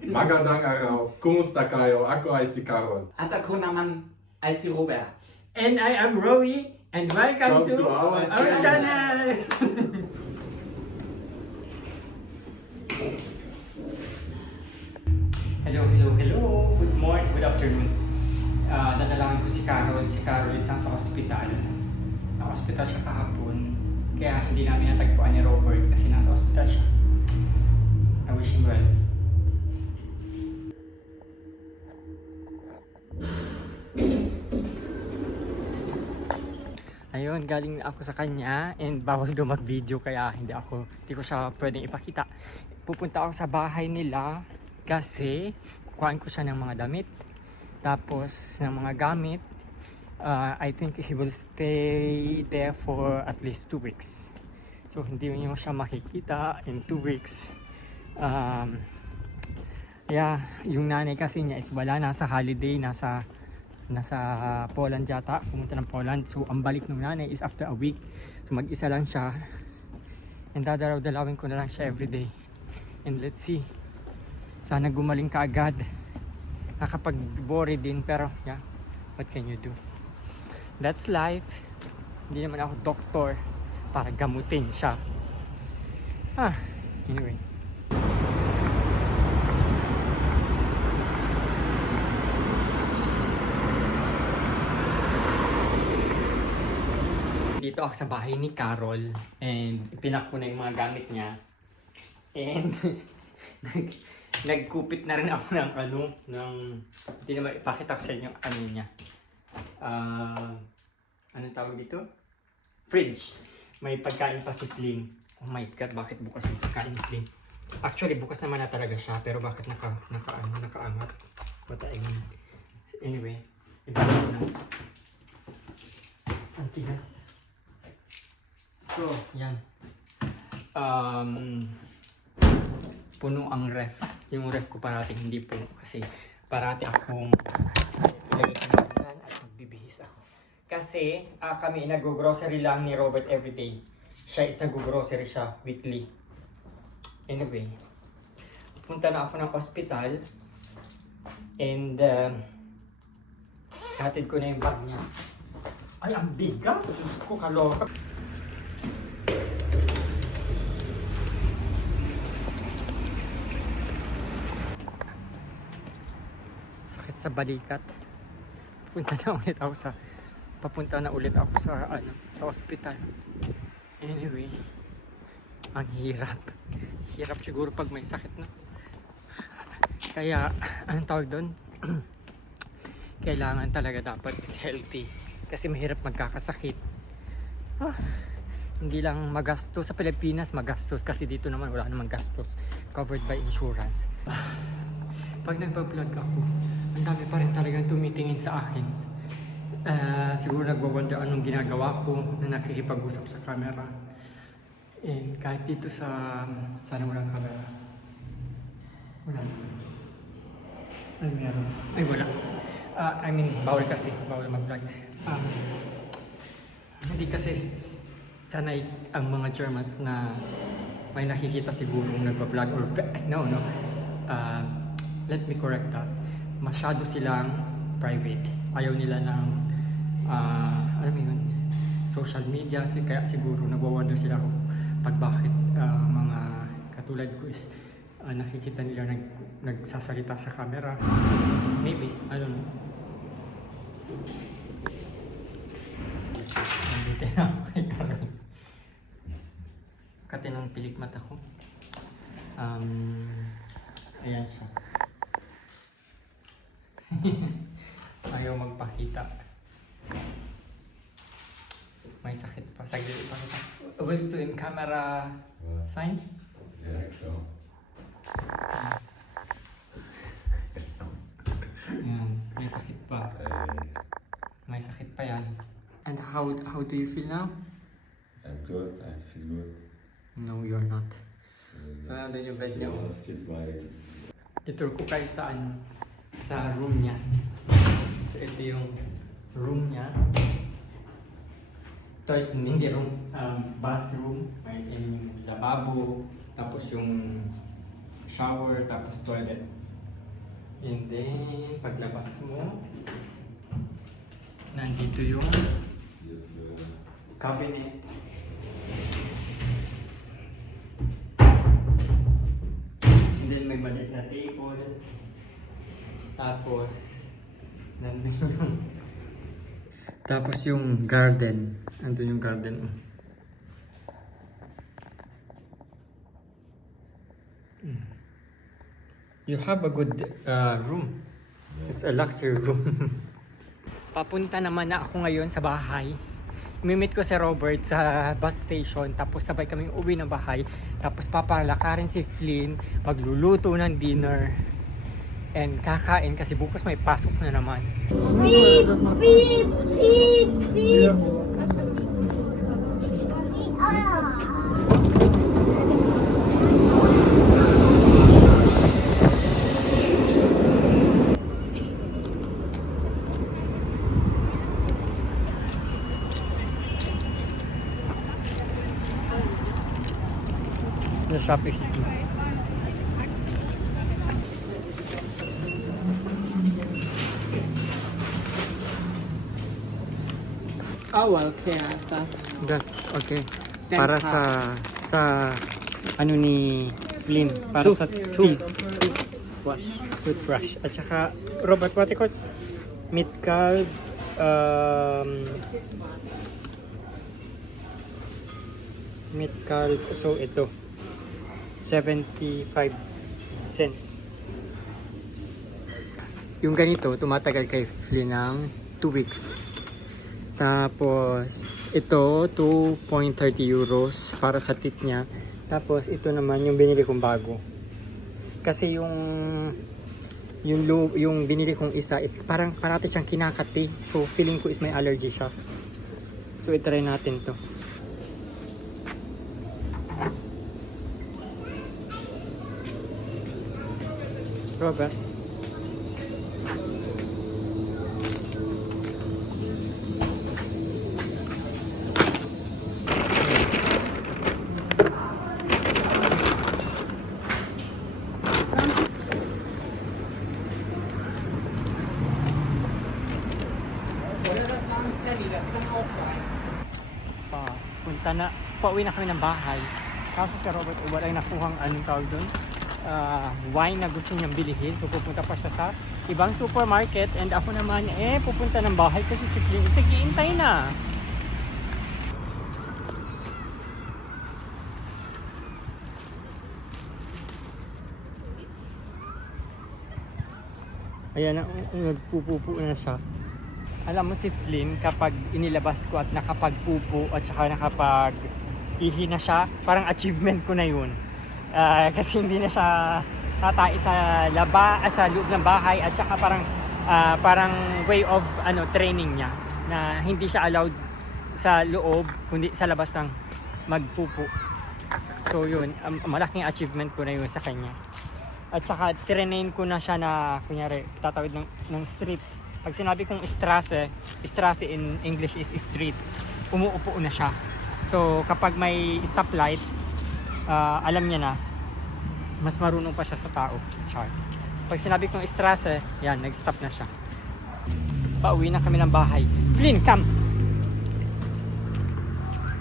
Magandang araw. Kumusta kayo? Ako ay si Carol. At ako naman ay si Robert. And I am Rowie, and welcome Come to our channel. Hello. Good morning, good afternoon. Dadalawin ko si Carol. Si Carol is nasa ospital. Na-hospital siya kahapon. Kaya hindi namin natagpuan ni Robert kasi nasa ospital siya. I wish him well. Ayun, galing ako sa kanya and bawal daw mag-video kaya hindi ko siya pwedeng ipakita. Pupunta ako sa bahay nila kasi kukuhaan ko siya ng mga damit. Tapos ng mga gamit. I think he will stay there for at least 2 weeks. So hindi niyo siya makikita in 2 weeks. Yung nanay kasi niya is wala, nasa holiday, nasa Poland yata, pumunta ng Poland. So ang balik ng nanay is after a week. So mag-isa lang siya. And dadalaw-dalawin ko na lang siya everyday. And let's see. Sana gumaling ka agad. Nakapag-bore din pero what can you do? That's life. Hindi naman ako doktor para gamutin siya. Anyway. Dito ako sa bahay ni Carol and pinak ko na yung mga gamit niya. And nagkupit na rin ako hindi naman ipakita ko sa inyo ano niya. Anong tawag dito? Fridge. May pagkain pa si Flynn. Oh my god, bakit bukas yung pagkain ni Flynn? Actually, bukas naman na talaga siya, pero bakit nakaangat? What I mean. Anyway, ibalik ko na. Ang tigas. So, yan. Puno ang ref. Yung ref ko parati hindi puno kasi parati akong nagkakaroon at magbibihis ako. Kasi kami nag-grocery lang ni Robert everyday. Siya is nag-grocery siya weekly. Anyway, punta na ako ng hospital and hatid ko na yung bag niya. Ay, ang bigat! Diyos ko, kaloka. Sakit sa balikat. Papunta na ulit ako sa ospital. Anyway, ang hirap. Hirap siguro pag may sakit na. Kaya, anong tawag doon? Kailangan talaga dapat is healthy. Kasi mahirap magkakasakit. Hindi lang magastos. Sa Pilipinas magastos kasi dito naman wala namang gastos. Covered by insurance. Pag nagbablog ako, ang dami pa rin talagang tumitingin sa akin. Siguro nagwawonder anong ginagawa ko na nakikipag-usap sa camera. And kahit dito sana walang camera. Wala. Ay, meron. Ay, wala. Bawal kasi. Bawal mag-vlog. Hindi kasi sanay ang mga Germans na may nakikita sigurong nagpa-vlog or no. Let me correct that. Masyado silang private. Ayaw nila ng social media. Kaya siguro nagwa-wonder sila kung bakit mga katulad ko is nakikita nila nagsasalita sa camera. Maybe, I don't know. Nandito na ako kay Carol. Katinang pilik mata ko. Ayan siya. Ayaw magpakita. May sakit pa. Saglit ipakita. Wills to in camera sign? Yeah, sure. Yan. May sakit pa. May sakit pa yan. And how do you feel now? I'm good. I feel good. No, you're not. So, nandun yung bed niya. Sit by. I-tour ko kayo sa room niya. So, ito yung room niya. Hindi room, bathroom. May yung lababo, tapos yung shower, tapos toilet. And then, paglabas mo, nandito yung cabinet. And then, may maliit na table. Tapos, nandito yung... Tapos yung garden. Andun yung garden. You have a good room. It's a luxury room. Papunta naman na ako ngayon sa bahay. Imimit ko si Robert sa bus station. Tapos sabay kaming uwi ng bahay. Tapos papalakarin si Flynn. Magluluto ng dinner. And kakain kasi bukas may pasok na naman. Beep, beep, beep, beep. The traffic city. Oh, well, ¿qué estás? Gas, okay. Ten Para cup. sa ano ni Flynn, para sa teeth. Toothbrush. At saka, Robert, what it costs? Meat calb, meat calb, so ito, 75 cents. Yung ganito, tumatagal kay Flynn ng 2 weeks. Tapos, ito, 2.30 euros para sa teeth niya. Tapos, ito naman yung binili kong bago. Kasi yung binili kong isa is parang parati siyang kinakati. So, feeling ko is may allergy siya. So, itry natin to. Robert? Pauwi na kami ng bahay. Kaso si Robert wala ay nakuhang anong tawag doon, wine na gusto niyang bilihin. So pupunta pa siya sa ibang supermarket and ako naman pupunta ng bahay kasi si Flynn is naghihintay na. Ayan na, nagpupupo na siya. Alam mo si Flynn, kapag inilabas ko at nakapagpupo at saka nakapag-ihi na siya, parang achievement ko na yun. Kasi hindi na siya tatai sa loob ng bahay at saka parang way of training niya na hindi siya allowed sa loob kundi sa labas ng magpupo. So yun, malaking achievement ko na yun sa kanya. At saka trainain ko na siya na kunyari tatawid ng street. Pag sinabi kong strasse in English is street, umuupo na siya. So kapag may stoplight, alam niya na, mas marunong pa siya sa tao. Char. Pag sinabi kong strasse, yan, nag-stop na siya. Pauwi na kami ng bahay. Flynn, come!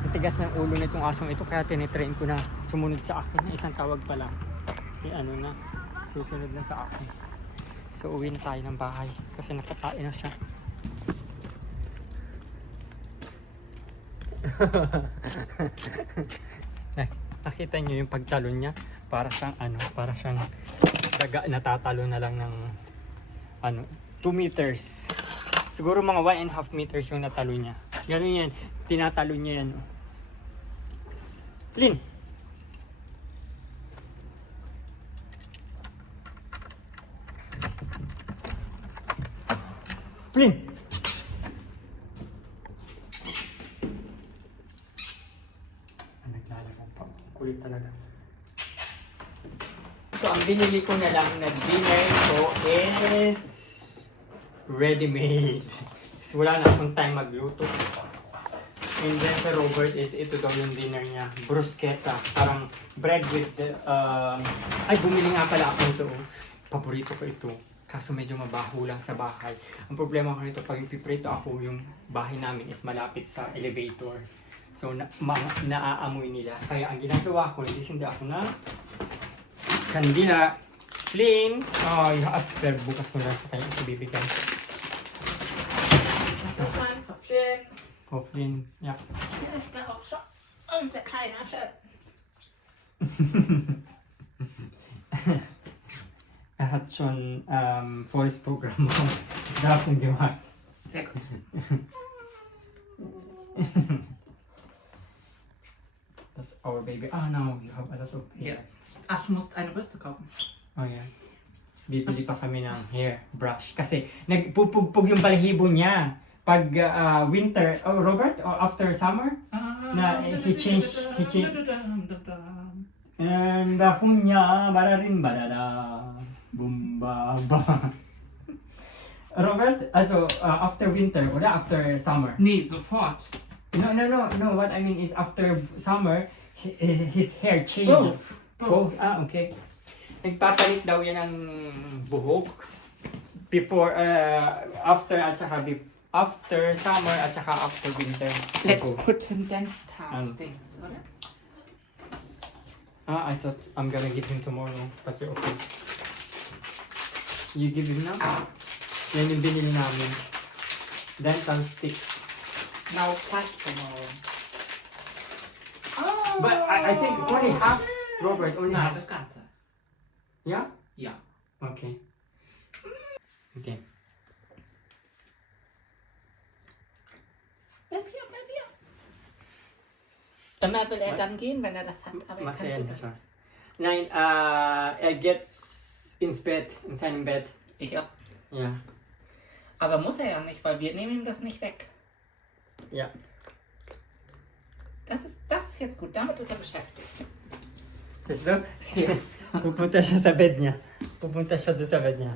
Ang tigas ng ulo nitong asong ito, kaya tinitrain ko na sumunod sa akin. Isang tawag pa lang. Susunod na sa akin. So uwi na tayo ng bahay kasi nakatain na siya. Nakita niyo yung pagtalon niya? Para siyang daga natatalo na lang ng 2 meters. Siguro mga 1.5 meters yung natalo niya. Ganun yan, tinatalo niya yan. Flynn! Flynn! Naglalagay pa. Kulit talaga. So, ang binili ko na lang na dinner ko is ready-made. Kasi wala na akong time magluto. And then sa Robert is ito daw yung dinner niya. Bruschetta. Parang bread with bumili nga pala ako ito. Paborito ko ito. Kaso medyo mabaho lang sa bahay. Ang problema ko nito, pag ipiprito ako, yung bahay namin is malapit sa elevator. So, naaamoy nila. Kaya ang ginagawa ko, nagsisinda ako ng kandila. Flynn! Oh, pero bukas ko na sa kanya ito bibigyan. Das ist mein Pföpfchen. Oh, Flynn. Yeah. Hier ist der auch schon. Und der kleine Flöt. Er hat schon volles Programm draußen gemacht. Sehr gut. That's our baby. Ah, no, you have a lot of hair. Ja. Ach, du musst eine Bürste kaufen. Oh, yeah. Bibili pa kami ng hair brush. Kasi nagpupugpug yung balahibo niya. Pag winter, oh, Robert, or after summer, na he changed. And dahon niya, bararin barada, bumba ba. Robert, also after winter oder after summer? Nee, sofort. No. What I mean is after summer, his hair changes. Both. Ah, okay. Nagpapalit daw yan ng buhok before, after at saka after summer at saka after winter. Let's Okay. put him then Tagsdings, oder? Ah, I thought I'm gonna give him tomorrow, but you're okay. You give him now? Yan yung binili namin. Dental sticks. Now plus tomorrow. But I think only half, Robert, only Nein, half. das Ganze. Yeah? Ja. Okay. Okay. Bleib hier, bleib hier. Immer will er dann gehen, wenn er das hat. Aber er Masaya kann na nicht. siya. Nein, er gets ins Bett, in seinem Bett. Ich auch. Ja. Aber muss er ja nicht, weil wir nehmen ihm das nicht weg. Ja. Das ist jetzt gut. Damit ist er beschäftigt. Gusto? Pupunta siya sa bed niya. Pupunta siya doon sa bed niya.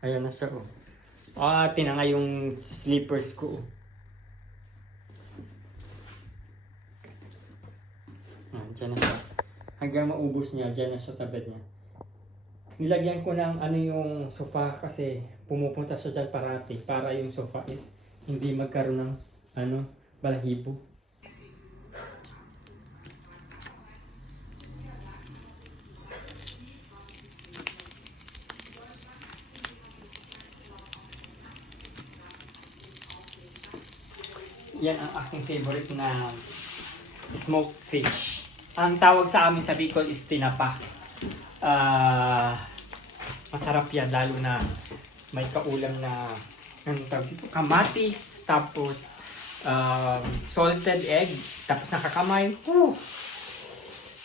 Ayun na siya, oh. Ah, tinanga yung slippers ko, oh. Ah, dyan na siya. Hanggang maubos niya, dyan na siya sa bed niya. Nilagyan ko ng ano yung sofa kasi pumupunta siya dyan parati para yung sofa is hindi magkaroon ng ano, balahibo. Yan ang aking favorite na smoked fish. Ang tawag sa amin sa Bicol is tinapa. Masarap yan, lalo na may kaulam na kamatis, tapos salted egg, tapos nakakamay. Woo!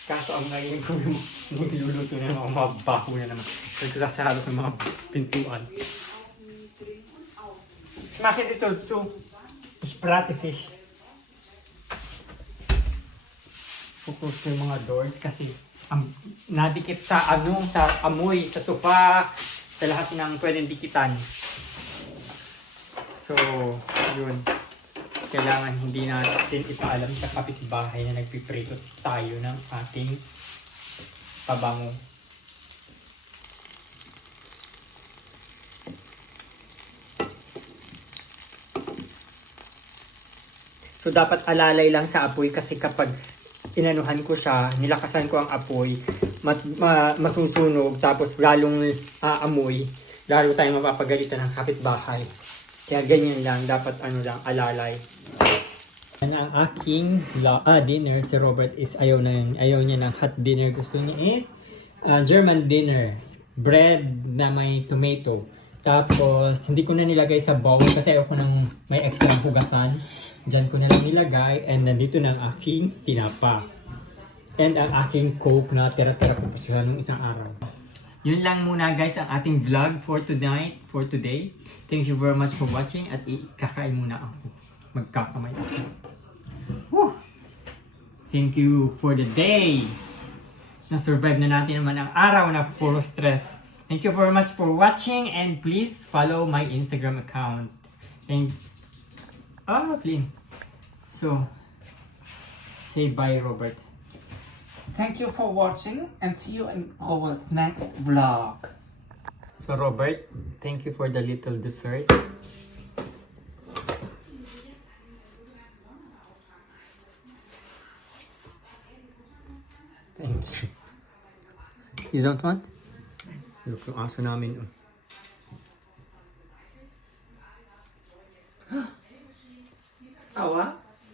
Kaso ang ngayon ko yung niluluto na mga mabaho na naman. Nagkasalo sa mga pintuan. Bakit ito? So, Sprate fish. Focus ko yung mga doors kasi ang nadikit sa sa amoy, sa sofa, sa lahat ng pwedeng dikitan. So, yun. Kailangan hindi natin ipaalam sa kapitbahay na nagpiprito tayo ng ating pabango. So, dapat alalay lang sa apoy kasi kapag inanuhan ko siya, nilakasan ko ang apoy, masusunog, tapos lalong amoy, lalo tayong mapapagalitan ng kapitbahay. Kaya ganyan lang, dapat alalay. Yan ang aking dinner. Si Robert is ayaw niya ng hot dinner. Gusto niya is German dinner. Bread na may tomato. Tapos, hindi ko na nilagay sa bowl kasi ayaw ko ng may extra hugasan. Diyan ko na lang nilagay. And nandito na ang aking tinapa. And ang aking coke na tira-tira ko pa sila nung isang araw. Yun lang muna guys ang ating vlog for today. Thank you very much for watching at kakain muna ako. Magkakamay ako. Woo! Thank you for the day. Na-survive na natin naman ang araw na puro stress. Thank you very much for watching and please follow my Instagram account. And Flynn. So, say bye, Robert. Thank you for watching and see you in Robert's next vlog. So Robert, thank you for the little dessert. Thank you. You don't want? Look, yung aso namin.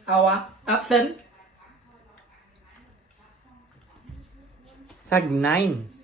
Awa, Aflan. Sag 9.